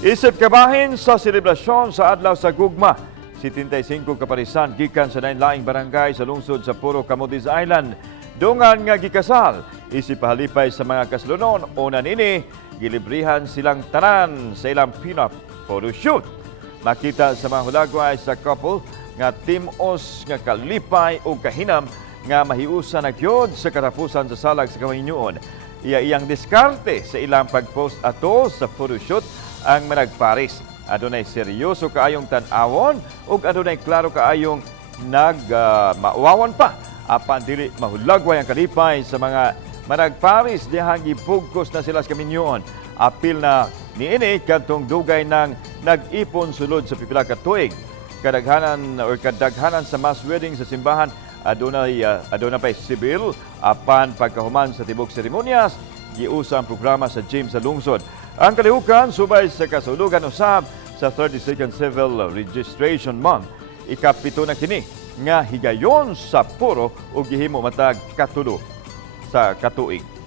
Isip kabahin sa selebrasyon sa adlaw sa gugma. 75 kaparisan gikan sa lain-laing barangay sa lungsod sa Puro Camotes Island. Dungan nga gikasal, isip pahalipay sa mga kaslunon o nanini, gilibrihan silang tanan sa ilang pina-photoshoot. Makita sa mga hulagway sa couple nga timos nga kalipay o kahinam nga mahiusa na gyud sa katapusan sa salag sa kamaynoon. Iyang diskarte sa ilang pagpost ato sa photoshoot ang managparis. Adunay seryoso kaayong tan-awon ug adunay klaro kaayong nagmauwawan pa apan dili mahulagway ang kalipay sa mga managparis dihang gipugkos na sila sa kaminyoon. Apil na niini kadtong dugay ng nag-ipon sulod sa pipila ka tuig. Kadaghanan sa mass wedding sa simbahan adunay pay sibil apan pagkahuman sa tibok seremonyas giusa ang programa sa James sa lungsod. Ang kalihukan subay sa kasulugan usab sa 32nd Civil Registration Month. Ikapito na kini nga higayon sa Puro ug gihimo matag katulo sa katuig.